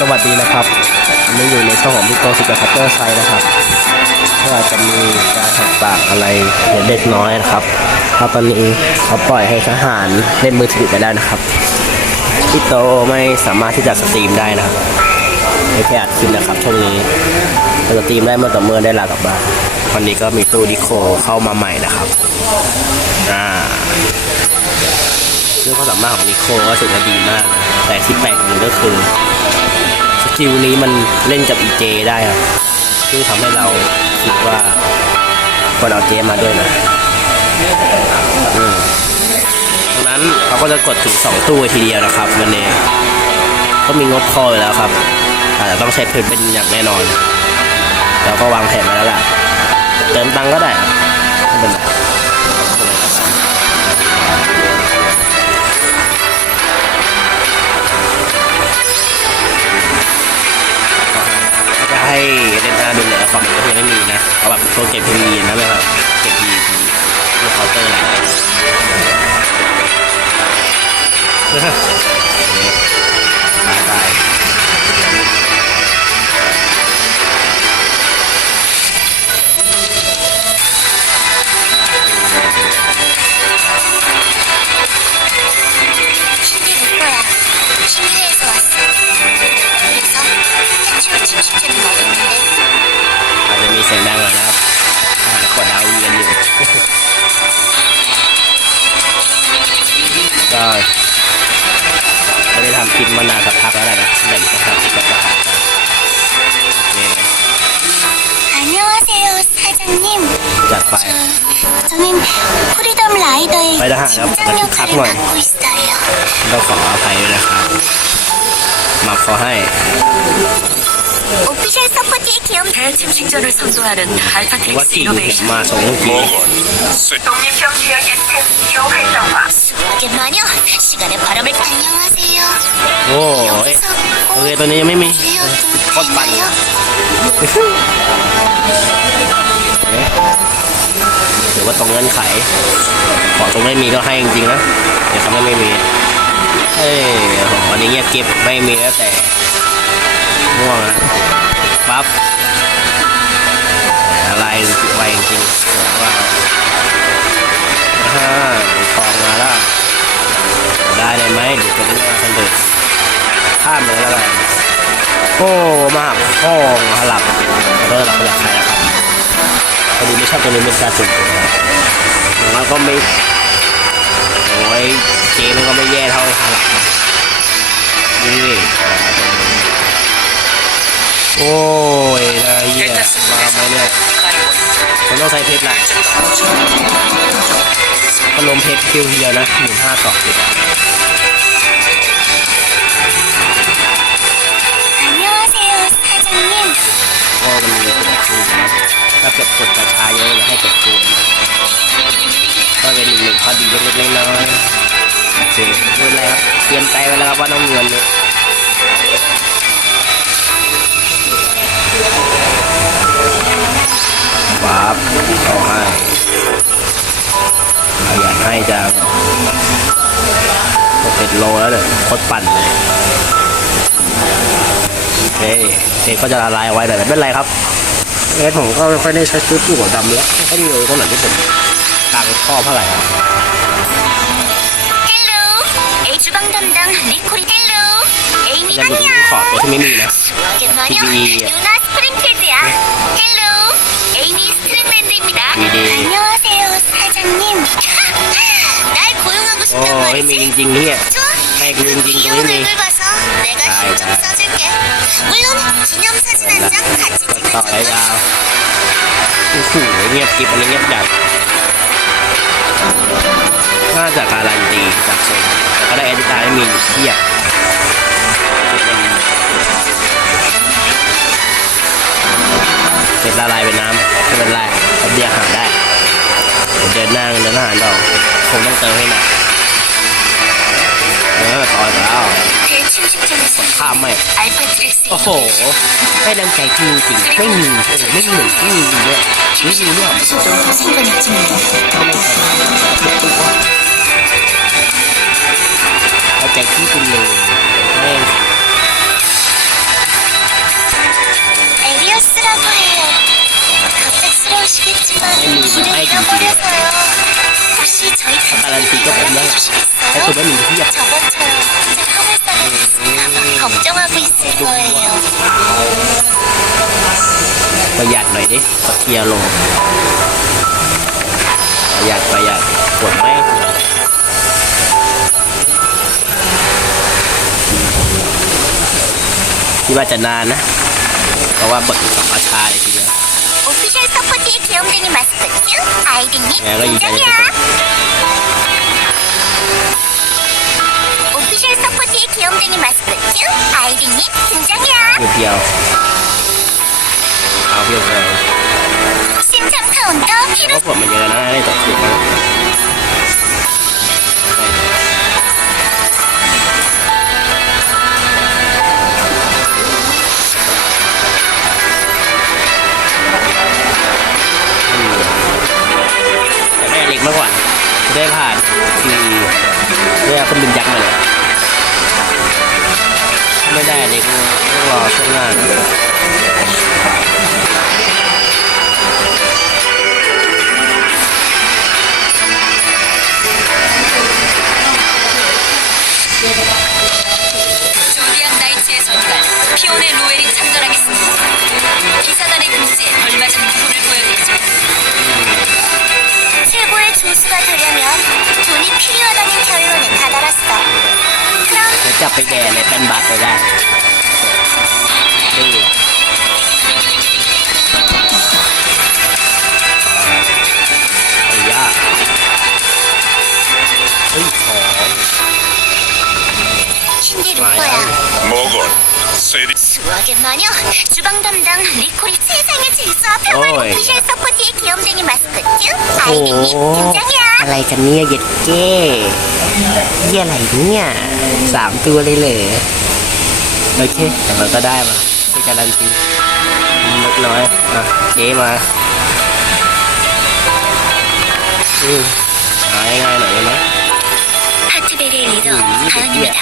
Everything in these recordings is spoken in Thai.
สวัสดีนะครับอันนี้อยู่ในช่องของพี่โตสุดคัตเตอร์ไซนะครับก็อาจจะมีการแหกปากอะไรเล็กน้อยนะครับเพราะตอนนี้เขาปล่อยให้ทหารเล่นมือถือไปแล้วนะครับพี่โตไม่สามารถที่จะสตรีมได้นะครับไม่แค่อัดคลิปนะครับช่วงนี้จะสตรีมได้เมื่อต่อเมื่อได้ลากลับบ้าวันนี้ก็มีตู้ดิโคเข้ามาใหม่นะครับอ่าซึ่งความสามารถของนิโคก็ถือว่าดีมากนะแต่ที่แปลกหนึงก็คือ สกิลนี้มันเล่นกับอีเจได้ครับซึ่งทำให้เราคิดว่าควรเอาเจมาด้วยนะดังนั้นเราก็จะกดถึง 2 ตู้ทีเดียวนะครับวันนี้ก็มีงบพออยู่แล้วครับอาจจะต้องใช้เพนเป็นอย่างแน่นอน เราก็วางแผนมาแล้วล่ะ เติมตังก็ได้ครับไม่เป็นไร เล่นนาดูเหลือของก็ยังไม่มีนะเพราะแบบตัวเก็บพีวีนะไม่แบบเก็บพีพีดูเคาน์เตอร์อะไร 저, 저는 프리덤 라이더의 빨리 하나, 심장 빨리 역할을 갖고 와요. 맡고 있어요. ต้องขออภัยด้วยนะครับ มาขอให้ 오피셜 서포트의 기업 대침식전을 선도하는 ว่า 알파텍스 จีนผม 이노베이션 มาส่งจริง 독립형 지역 시스템 기호 활성화 수학의 마녀 시간의 바람을 안녕하세요. โอ้ย 여기서 โอ 꼭 เคตัวนี้ยังไม่มี 들려도 꽃 많이. 되나요? ือว่าตรงเงื่อนไข ขอตรงไม่มีก็ให้จริงๆนะเดี๋ยวคำว่าไม่มี เอ้ยโหอันนี้เงียบเก็บไม่มีแล้วแต่ง่วงนะปั๊บอะไรไวจริงๆสวยว่าฮ่าทองมาแล้วได้เลยไหมเดี๋ยวจะได้มาคนเดินข้ามเลยแล้วกันโอ้ มากห้องหลับ ดีไม่ชอบตัวนี้เป็นการสุดแล้วก็ไม่โอ้ยเกมมันก็ไม่แย่เท่าไอ้ฮาหลับนะนี่โอ้ยนายเหี้ยมาทำไมเนี่ยมันต้องใช้เพชรละพัดลมเพชรคิวเดียวนะหมื่นห้าต่อ 안녕하세요, 사장님. ก็มันมีกดคูณนะถ้าเกิดกดกระชาเยอะจะให้กดคูณก็เป็นอีกหนึ่งข้อดีเล็กๆน้อยๆโอเคไม่เป็นไรครับเตรียมใจไว้แล้วครับว่าต้องมีวันนี้ปั๊บเอาให้เอาอยากให้จะหกเอ็ดโลแล้วเนี่ยโคตรปั่นเลย เคเอกก็จะละลายไว้แต่ไม่เป็นไรครับเอสผมก็ไม่ค่อยได้ใช้ชุดอยู่กับดำแล้วก็มีตรงไหนที่ผมตังชอบเท่าไหร่ครับ 헬로. A 주방 담당 리코리 헬로. ก็ 에이미 จะอยู่ที่ขอ 안녕. ตัวที่ไม่มีนะ 수학의 마녀 비비. 유나 스프링필드야. 헬로. 에이미 스트링랜드입니다. 비비. 안녕하세요, 사장님. 날 고용하고 โอ้ 싶단 ไม่มี 말이지. จริงๆเนี่ย 좋아. ให้กูจริงๆตรง 귀여운 นี้มี 얼굴 봐서 내가 아이, 힘 좀 아이. 써줄게. 물론 기념사진 한 장 같이 กดต่อ 찍는 ได้ 것도 ยาวโอ้โหเงียบกริบอันนี้เงียบจัดน่าจะการันตีจากคนแต่ก็ได้แอดไลน์มีอยู่เทียบคิดว่ามีเสร็จละลายเป็นน้ำไม่เป็นไรแป๊บเดียวหาได้เดี๋ยวเดินหน้าเดินหน้าต่อคงต้องเติมให้หนักเ อต่อยแล้วข้ามไม่โอ้โหให้ดังใจจริงจริงไม่มีไม่มีไม่มีเลยไม่มีเนี่ยเอาใจที่คุณเลยไม่ไม่มีไม่จริงๆการันตีก็เป็นเรื่อง คือไม่มีเทียบ 저번처럼 제 화물선을 막 걱정하고 있을 거예요. ประหยัดหน่อยดิสักเทียร์ลงประหยัดประหยัดกดไม่คิดว่าจะนานนะ เพราะว่าบทสองอาชาเลยทีเดียว 오피셜 서포트의 귀염둥이 마스코트 아이딩님 내가 이 등장이야. 자리에서 오피 귀염둥이 마스코트 아이딩님 등장이야. เพียวๆเอาเพียวเลย 심장 카운터 ก็ 피로 กดมาเยอะนะได้ต่อคิวแต่ ไม่ได้เล็กรอช่วงหน้าจับไปแดงในเป็นบัฟไปได้ดูไอ้ย่าเฮ้ยของ 신디 와요. 루퍼야. 먹은 세리 수학의 마녀 주방 담당 리콜이 세상의 질서와 평화를 어이. 오피셜 서포트의 귀염둥이 마스코트 아이딩님 등장이야. อะไรกันเนี่ยเย็ดเก้ เยี่ยอะไรเนี่ยสามตัวเลยเหรอโอเคแต่มันก็ได้มาไม่การันตีเล็กน้อยอ่ะเจ๊มาอืมเอาง่ายๆหน่อยได้ไหม 하트베리의 리더 음, 가은입니다.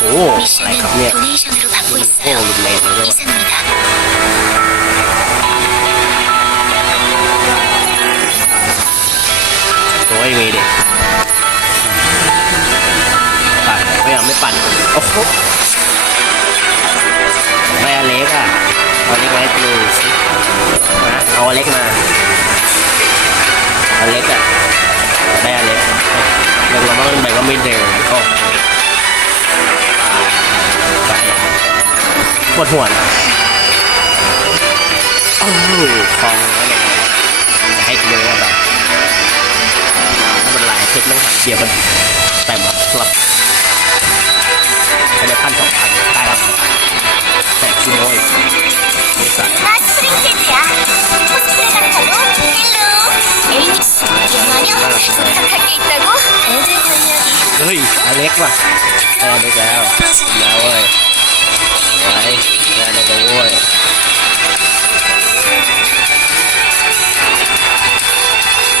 โอ้อะไรครับเนี่ย 미션은 도네이션으로 받고 โอ้ 있어요. ลุนแรงเลยด้วย 이상입니다. โอ้ยมีเด็ก ไม่ปั่นโอ้โหแม่เล็กอะเอาเล็กไว้ดูสินะเอาเล็กมาอเล็กอะแม่เล็กลงเราบ้างไปก็ไม่เดินโอ้โหไปปวดหัวนะโอ้โหคองให้กูเลยว่าแบบมันหลายเทคแล้วเดียวมันแต่มาสลับ พันสองพันได้ครับแต่คิโมยไม่ใส่ 마스프링테드야. 코스프레 같아도 헬로. 에이닉스 마녀 부탁할 게 있다고? 애들 권력이 เฮ้ยอเล็กว่ะแม่เล็กแล้วแล้วเว้ยไว้แม่เล็กแล้วเว้ย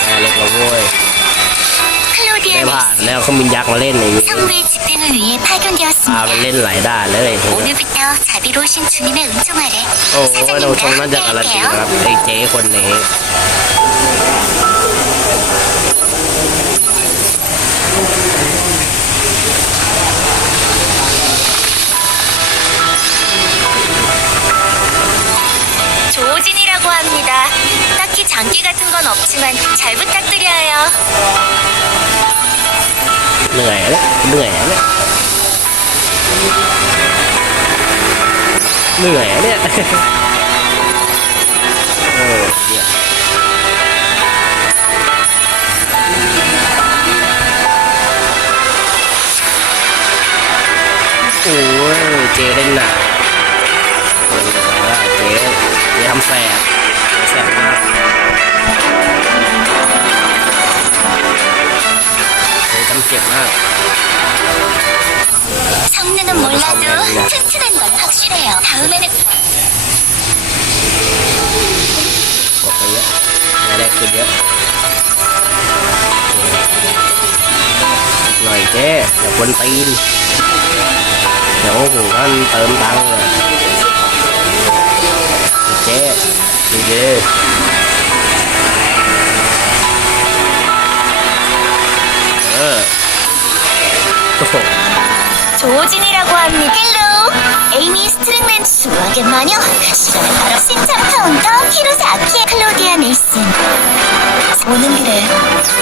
แม่เล็กแล้วเว้ย ได้ 클로디아 ผ่านแล้วเขามินยักษ์มาเล่นใน 성부의 집행을 위해 พาไป 파견되었습니다. เล่นหลายด้านเลย 오늘부터 자비로우신 주님의 은총 아래 โอ้โหเราชมน่าจะ 사장님과 การันตี 함께할게요. นะครับไอ้เจ๊คนนี้ 조진이라고 합니다. 딱히 장기 같은 건 없지만 잘 부탁드려요. เหนื่อยแล้วเหนื่อยแล้วเหนื่อยแล้วเนี่ย เออเนี่ยโอ้ยเจเล่นหนักโอ้ยว่าเจเจทำแสบ เจจำเจ็บมาก 성능은 몰라도 튼튼한 건 확실해요. 다음에는 กดไปเยอะรายได้ขึ้นเยอะอีกหน่อยเจ๊อย่าควนตีน เดี๋ยวผมท่านเติมตังค์เลยเจ๊ดีเจ๊เออ โอ้โห 조진이라고 합니다. 헬로, 에이미 스트링맨 수학의 마녀. 시간은 바로 신참 카운터 히로사 아키 클로디아 넬슨. 오는 길에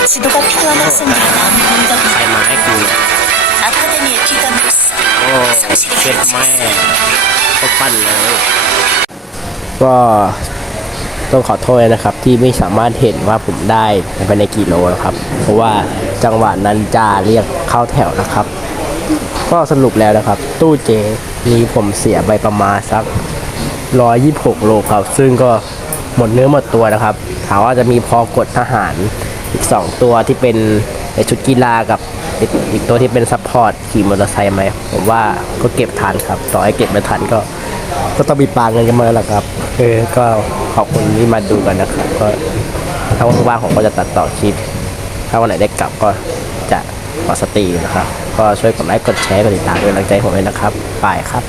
지도가 필요한 학생들이 많이 ใคร 온다고 มาให้กูเนี่ย 아카데미에 귀감으로써 โอ้เช็ดแม่ก็ปั้นเลย ก็ต้องขอโทษนะครับ ที่ไม่สามารถเห็นว่าผมได้ไปในกี่โลนะครับ เพราะว่า จังหวะนั้นจ่าเรียกเข้าแถวนะครับ ก็สรุปแล้วนะครับ ตู้เจนี้ผมเสียไปประมาณสัก 126 โลครับ ซึ่งก็หมดเนื้อหมดตัวนะครับถามว่าจะมีพอกดทหารอีก 2 ตัวที่เป็นในชุดกีฬากับอีกตัวที่เป็นซัพพอร์ตขี่มอเตอร์ไซค์ไหมผมว่าก็เก็บทันครับ ต่อให้เก็บไม่ทันก็ ก็ต้องมีปางเงินกันมาแล้วล่ะครับเออก็ขอบคุณที่มาดูกันนะครับ ก็ถ้าว่างๆผมก็จะตัดต่อคลิป ถ้าวันไหนได้กลับก็จะปอสตรีนะครับ ก็ช่วยกดไลค์กดแชร์กดติดตามเป็นกำลังใจผมเลยนะครับบายครับ